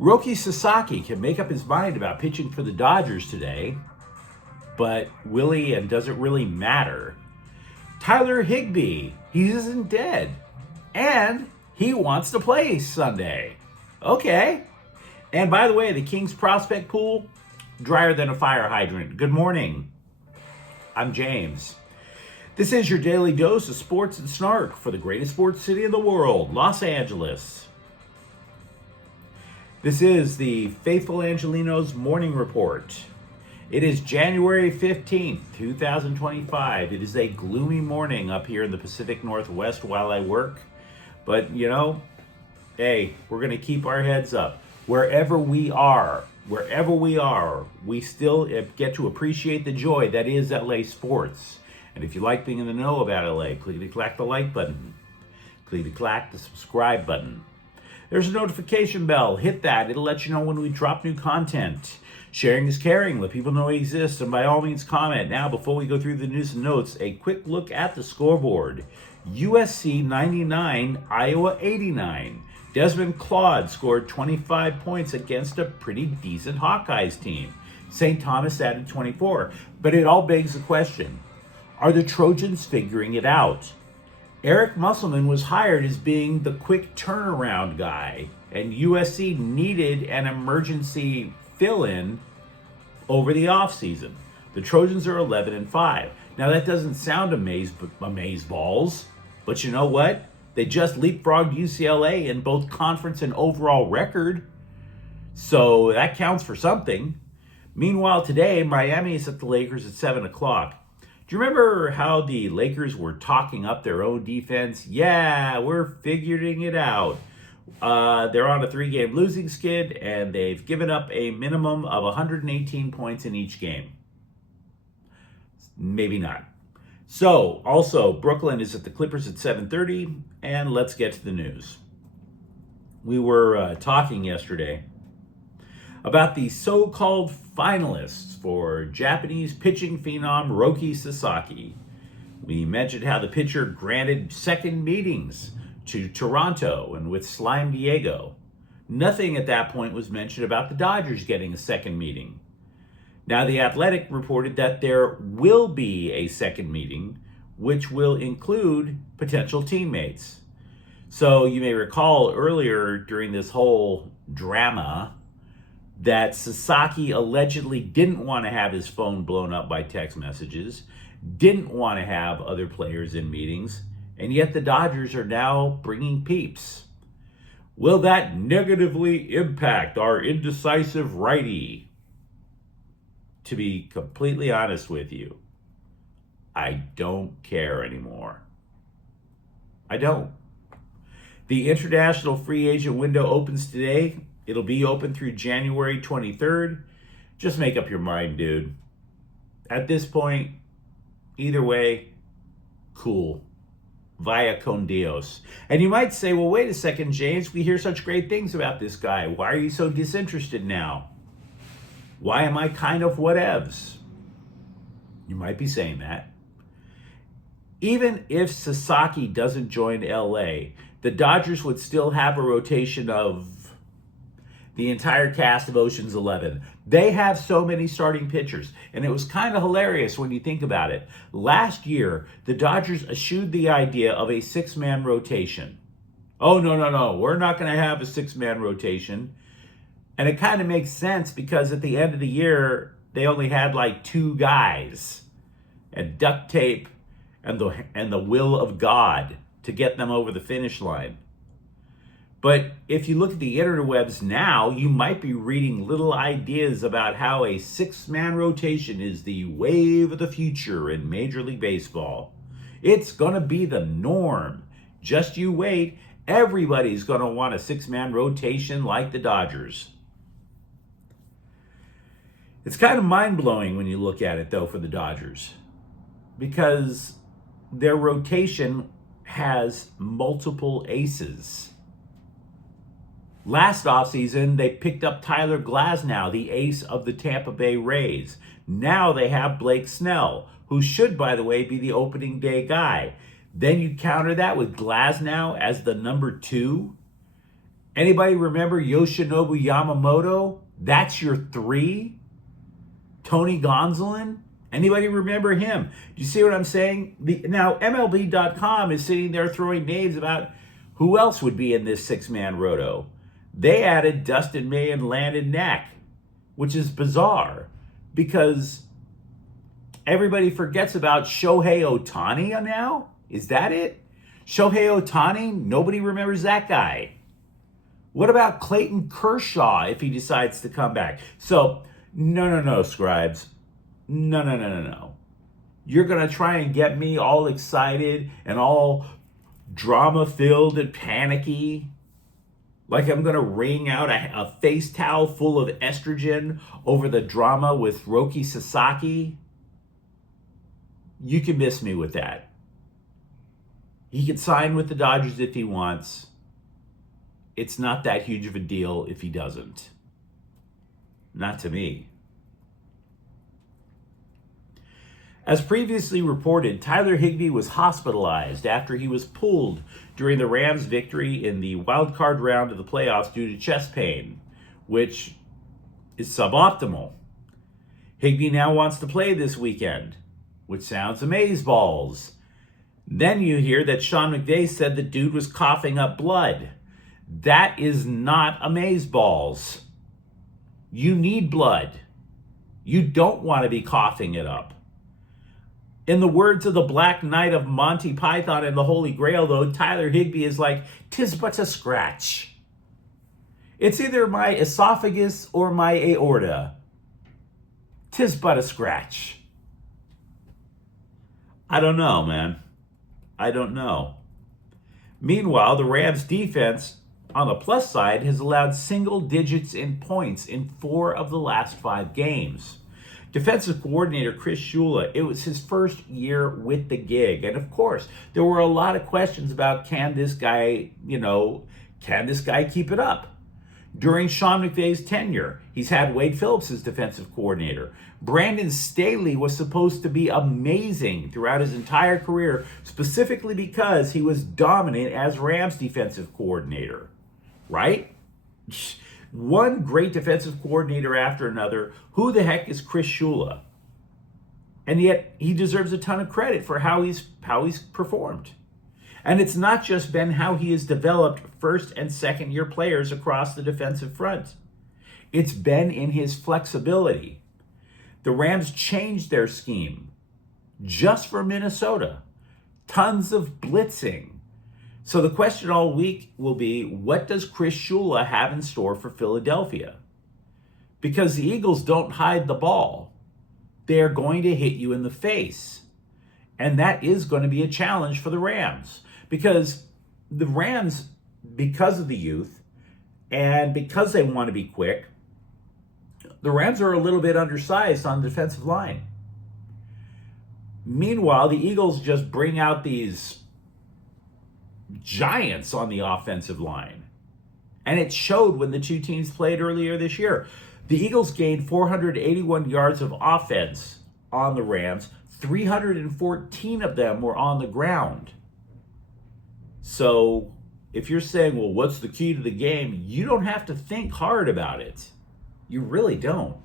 Roki Sasaki can make up his mind about pitching for the Dodgers today, but will he, and does it really matter? Tyler Higbee, he isn't dead. And he wants to play Sunday. Okay. And by the way, the Kings prospect pool, drier than a fire hydrant. Good morning. I'm James. This is your daily dose of sports and snark for the greatest sports city in the world, Los Angeles. This is the Faithful Angelenos Morning Report. It is January 15th, 2025. It is a gloomy morning up here in the Pacific Northwest while I work. But, hey, we're going to keep our heads up. Wherever we are, we still get to appreciate the joy that is LA sports. And if you like being in the know about LA, clickety-clack the like button. Clickety-clack the subscribe button. There's a notification bell. Hit that. It'll let you know when we drop new content. Sharing is caring. Let people know we exist. And by all means, comment. Now, before we go through the news and notes, a quick look at the scoreboard. USC 99, Iowa 89. Desmond Claude scored 25 points against a pretty decent Hawkeyes team. St. Thomas added 24. But it all begs the question, are the Trojans figuring it out? Eric Musselman was hired as being the quick turnaround guy, and USC needed an emergency fill-in over the offseason. The Trojans are 11-5. Now that doesn't sound amazeballs, but you know what? They just leapfrogged UCLA in both conference and overall record, so that counts for something. Meanwhile, today, Miami is at the Lakers at 7 o'clock. Do you remember how the Lakers were talking up their own defense? Yeah, we're figuring it out. They're on a 3-game losing skid, and they've given up a minimum of 118 points in each game. Maybe not. So, also, Brooklyn is at the Clippers at 7:30, and let's get to the news. We were talking yesterday about the so-called finalists for Japanese pitching phenom Roki Sasaki. We mentioned how the pitcher granted second meetings to Toronto and with Slime Diego. Nothing at that point was mentioned about the Dodgers getting a second meeting. Now, The Athletic reported that there will be a second meeting, which will include potential teammates. So you may recall earlier during this whole drama that Sasaki allegedly didn't want to have his phone blown up by text messages, didn't want to have other players in meetings, and yet the Dodgers are now bringing peeps. Will that negatively impact our indecisive righty? To be completely honest with you, I don't care anymore. I don't. The international free agent window opens today. It'll be open through January 23rd. Just make up your mind, dude. At this point, either way, cool. Vaya con Dios. And you might say, well, wait a second, James. We hear such great things about this guy. Why are you so disinterested now? Why am I kind of whatevs? You might be saying that. Even if Sasaki doesn't join LA, the Dodgers would still have a rotation of the entire cast of Ocean's 11. They have so many starting pitchers, and it was kind of hilarious when you think about it. Last year, the Dodgers eschewed the idea of a 6-man rotation. Oh, no, we're not going to have a 6-man rotation. And it kind of makes sense because at the end of the year, they only had like 2 guys and duct tape and the will of God to get them over the finish line. But if you look at the interwebs now, you might be reading little ideas about how a 6-man rotation is the wave of the future in Major League Baseball. It's going to be the norm. Just you wait. Everybody's going to want a 6-man rotation like the Dodgers. It's kind of mind-blowing when you look at it, though, for the Dodgers, because their rotation has multiple aces. Last offseason, they picked up Tyler Glasnow, the ace of the Tampa Bay Rays. Now they have Blake Snell, who should, by the way, be the opening day guy. Then you counter that with Glasnow as the number 2. Anybody remember Yoshinobu Yamamoto? That's your 3? Tony Gonsolin? Anybody remember him? Do you see what I'm saying? Now, MLB.com is sitting there throwing names about who else would be in this 6-man roto. They added Dustin May and Landon Knack, which is bizarre because everybody forgets about Shohei Ohtani now? Is that it? Shohei Ohtani? Nobody remembers that guy. What about Clayton Kershaw if he decides to come back? So, no, scribes. No. You're going to try and get me all excited and all drama-filled and panicky, like I'm going to wring out a face towel full of estrogen over the drama with Roki Sasaki. You can miss me with that. He can sign with the Dodgers if he wants. It's not that huge of a deal if he doesn't. Not to me. As previously reported, Tyler Higbee was hospitalized after he was pulled during the Rams' victory in the wild card round of the playoffs due to chest pain, which is suboptimal. Higbee now wants to play this weekend, which sounds amazeballs. Then you hear that Sean McVay said the dude was coughing up blood. That is not amazeballs. You need blood. You don't want to be coughing it up. In the words of the Black Knight of Monty Python and the Holy Grail, though, Tyler Higbee is like, "'Tis but a scratch. It's either my esophagus or my aorta. 'Tis but a scratch." I don't know, man. I don't know. Meanwhile, the Rams defense, on the plus side, has allowed single digits in points in 4 of the last 5 games. Defensive coordinator Chris Shula, it was his first year with the gig. And of course, there were a lot of questions about can this guy keep it up? During Sean McVay's tenure, he's had Wade Phillips as defensive coordinator. Brandon Staley was supposed to be amazing throughout his entire career, specifically because he was dominant as Rams defensive coordinator, right? One great defensive coordinator after another. Who the heck is Chris Shula? And yet he deserves a ton of credit for how he's performed. And it's not just been how he has developed first and second year players across the defensive front. It's been in his flexibility. The Rams changed their scheme just for Minnesota. Tons of blitzing. So the question all week will be, what does Chris Shula have in store for Philadelphia? Because the Eagles don't hide the ball. They are going to hit you in the face. And that is going to be a challenge for the Rams. Because the Rams, because of the youth, and because they want to be quick, the Rams are a little bit undersized on the defensive line. Meanwhile, the Eagles just bring out these giants on the offensive line. And it showed when the two teams played earlier this year. The Eagles gained 481 yards of offense on the Rams. 314 of them were on the ground. So if you're saying, well, what's the key to the game? You don't have to think hard about it. You really don't.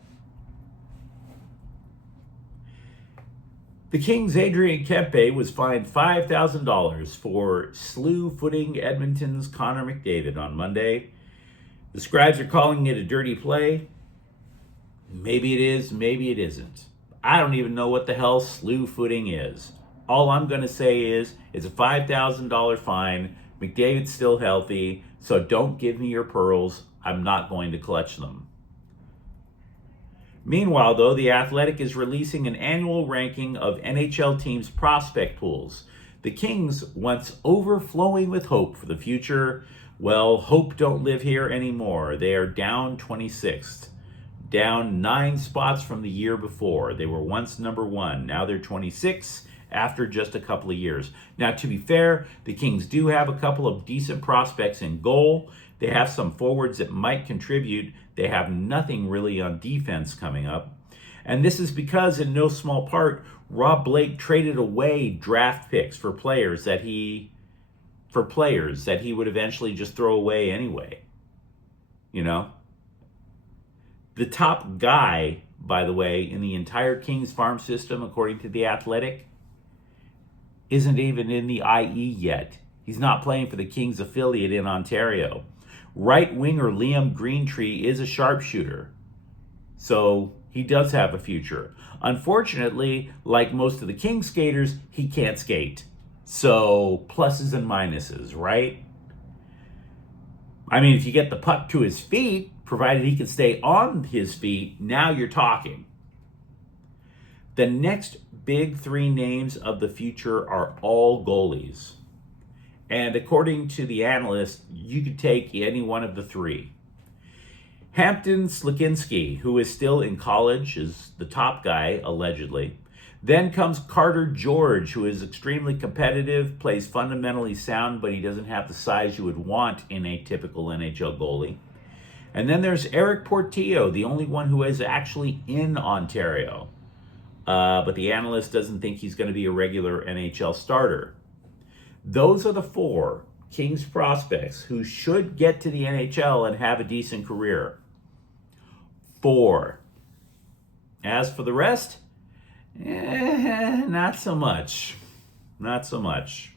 The Kings' Adrian Kempe was fined $5,000 for slew-footing Edmonton's Connor McDavid on Monday. The scribes are calling it a dirty play. Maybe it is, maybe it isn't. I don't even know what the hell slew-footing is. All I'm going to say is it's a $5,000 fine. McDavid's still healthy, so don't give me your pearls. I'm not going to clutch them. Meanwhile, though, The Athletic is releasing an annual ranking of NHL teams' prospect pools. The Kings, once overflowing with hope for the future, well, hope don't live here anymore. They are down 26th, down 9 spots from the year before. They were once number 1. Now they're 26 after just a couple of years. Now, to be fair, the Kings do have a couple of decent prospects in goal. They have some forwards that might contribute. They have nothing really on defense coming up. And this is because, in no small part, Rob Blake traded away draft picks for players that he would eventually just throw away anyway. you know? The top guy, by the way, in the entire Kings farm system, according to The Athletic, isn't even in the IE yet. He's not playing for the Kings affiliate in Ontario. Right winger Liam Greentree is a sharpshooter, so he does have a future. Unfortunately, like most of the Kings skaters, he can't skate. So pluses and minuses, right? I mean, if you get the puck to his feet, provided he can stay on his feet, now you're talking. The next big three names of the future are all goalies. And according to the analysts, you could take any one of the three. Hampton Slikinski, who is still in college, is the top guy, allegedly. Then comes Carter George, who is extremely competitive, plays fundamentally sound, but he doesn't have the size you would want in a typical NHL goalie. And then there's Eric Portillo, the only one who is actually in Ontario. But the analyst doesn't think he's going to be a regular NHL starter. Those are the four Kings prospects who should get to the NHL and have a decent career. 4. As for the rest, not so much. Not so much.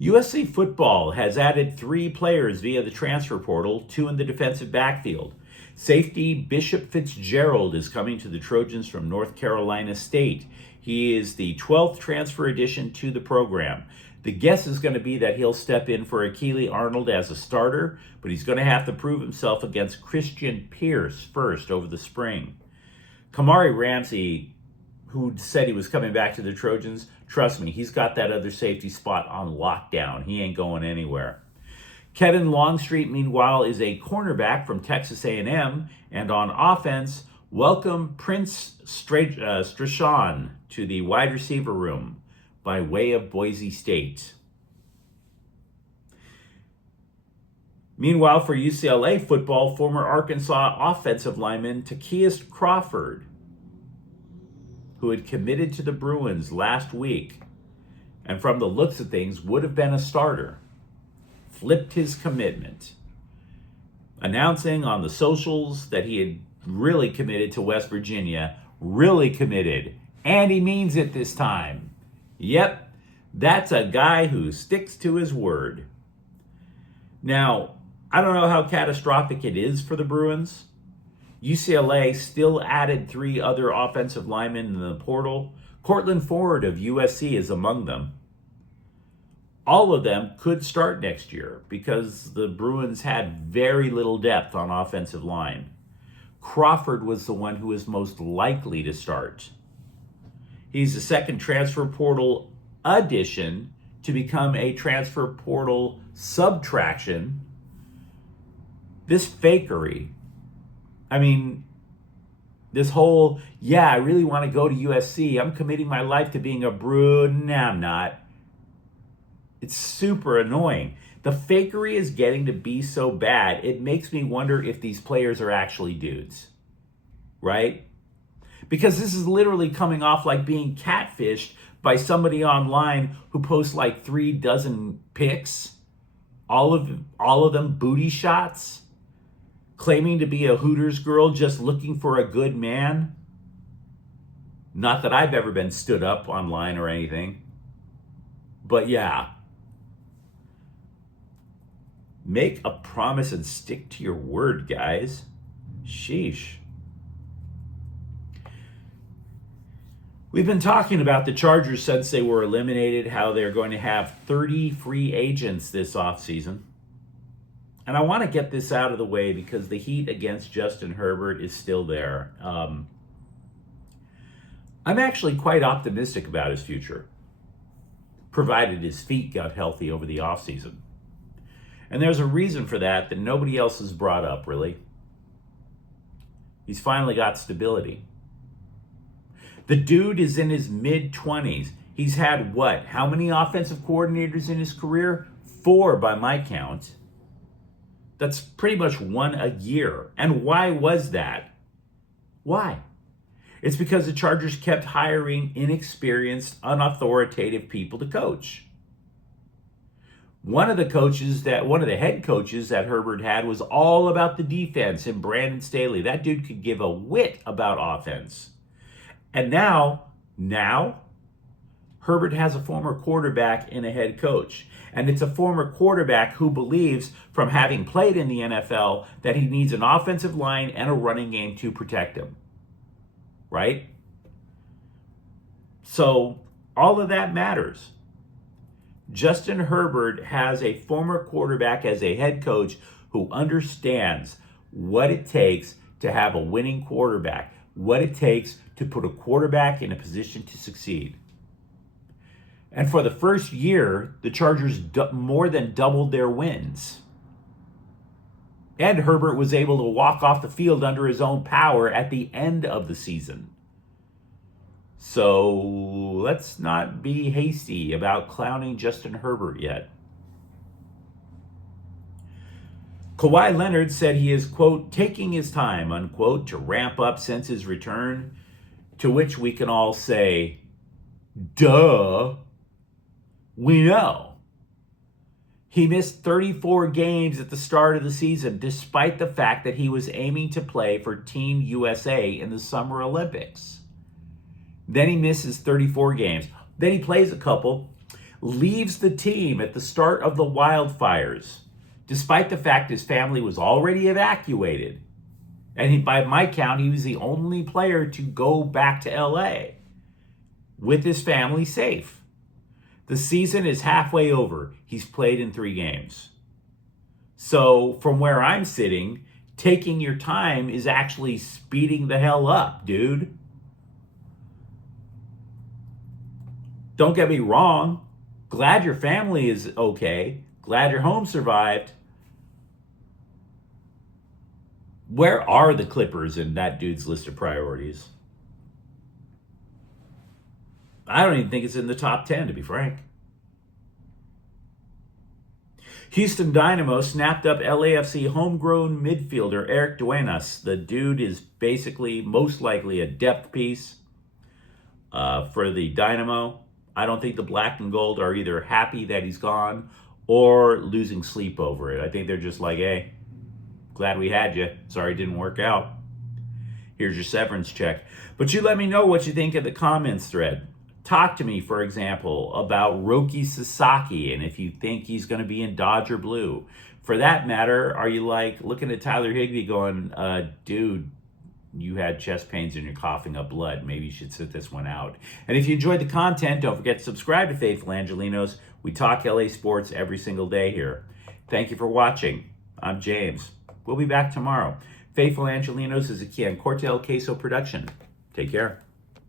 USC football has added 3 players via the transfer portal, 2 in the defensive backfield. Safety Bishop Fitzgerald is coming to the Trojans from North Carolina State. He is the 12th transfer addition to the program. The guess is going to be that he'll step in for Akili Arnold as a starter, but he's going to have to prove himself against Christian Pierce first over the spring. Kamari Ramsey, who said he was coming back to the Trojans, trust me, he's got that other safety spot on lockdown. He ain't going anywhere. Kevin Longstreet, meanwhile, is a cornerback from Texas A&M, and on offense, welcome Prince Strachan to the wide receiver room by way of Boise State. Meanwhile, for UCLA football, former Arkansas offensive lineman Takias Crawford, who had committed to the Bruins last week, and from the looks of things would have been a starter, flipped his commitment, announcing on the socials that he had really committed to West Virginia, really committed, and he means it this time. Yep, that's a guy who sticks to his word. Now, I don't know how catastrophic it is for the Bruins. UCLA still added 3 other offensive linemen in the portal. Cortland Ford of USC is among them. All of them could start next year because the Bruins had very little depth on offensive line. Crawford was the one who was most likely to start. He's the second transfer portal addition to become a transfer portal subtraction. This fakery, I mean, this whole, I really want to go to USC. I'm committing my life to being a Bruin. Nah, I'm not. It's super annoying. The fakery is getting to be so bad, it makes me wonder if these players are actually dudes, right? Because this is literally coming off like being catfished by somebody online who posts like 3 dozen pics, all of them booty shots, claiming to be a Hooters girl just looking for a good man. Not that I've ever been stood up online or anything, but yeah. Make a promise and stick to your word, guys. Sheesh. We've been talking about the Chargers since they were eliminated, how they're going to have 30 free agents this offseason. And I want to get this out of the way because the heat against Justin Herbert is still there. I'm actually quite optimistic about his future, provided his feet got healthy over the offseason. And there's a reason for that nobody else has brought up, really. He's finally got stability. The dude is in his mid-20s. He's had what? How many offensive coordinators in his career? 4 by my count. That's pretty much 1 a year. And why was that? Why? It's because the Chargers kept hiring inexperienced, unauthoritative people to coach. One of the head coaches that Herbert had was all about the defense, and Brandon Staley. That dude could give a whit about offense. And now Herbert has a former quarterback and a head coach. And it's a former quarterback who believes, from having played in the NFL, that he needs an offensive line and a running game to protect him. Right? So all of that matters. Justin Herbert has a former quarterback as a head coach who understands what it takes to have a winning quarterback, what it takes to put a quarterback in a position to succeed. And for the first year, the Chargers more than doubled their wins. And Herbert was able to walk off the field under his own power at the end of the season. So let's not be hasty about clowning Justin Herbert yet. Kawhi Leonard said he is, quote, taking his time, unquote, to ramp up since his return, to which we can all say, duh, we know. He missed 34 games at the start of the season, despite the fact that he was aiming to play for Team USA in the Summer Olympics. Then he misses 34 games. Then he plays a couple, leaves the team at the start of the wildfires, despite the fact his family was already evacuated. And by my count, he was the only player to go back to LA with his family safe. The season is halfway over. He's played in 3 games. So from where I'm sitting, taking your time is actually speeding the hell up, dude. Don't get me wrong. Glad your family is okay. Glad your home survived. Where are the Clippers in that dude's list of priorities? I don't even think it's in the top 10, to be frank. Houston Dynamo snapped up LAFC homegrown midfielder Eric Duenas. The dude is basically most likely a depth piece for the Dynamo. I don't think the black and gold are either happy that he's gone or losing sleep over it. I think they're just like, hey, glad we had you. Sorry it didn't work out. Here's your severance check. But you let me know what you think in the comments thread. Talk to me, for example, about Roki Sasaki and if you think he's going to be in Dodger blue. For that matter, are you like looking at Tyler Higbee going, dude, you had chest pains and you're coughing up blood. Maybe you should sit this one out. And if you enjoyed the content, don't forget to subscribe to Faithful Angelenos. We talk LA sports every single day here. Thank you for watching. I'm James. We'll be back tomorrow. Faithful Angelenos is a Kian Cortel Queso production. Take care.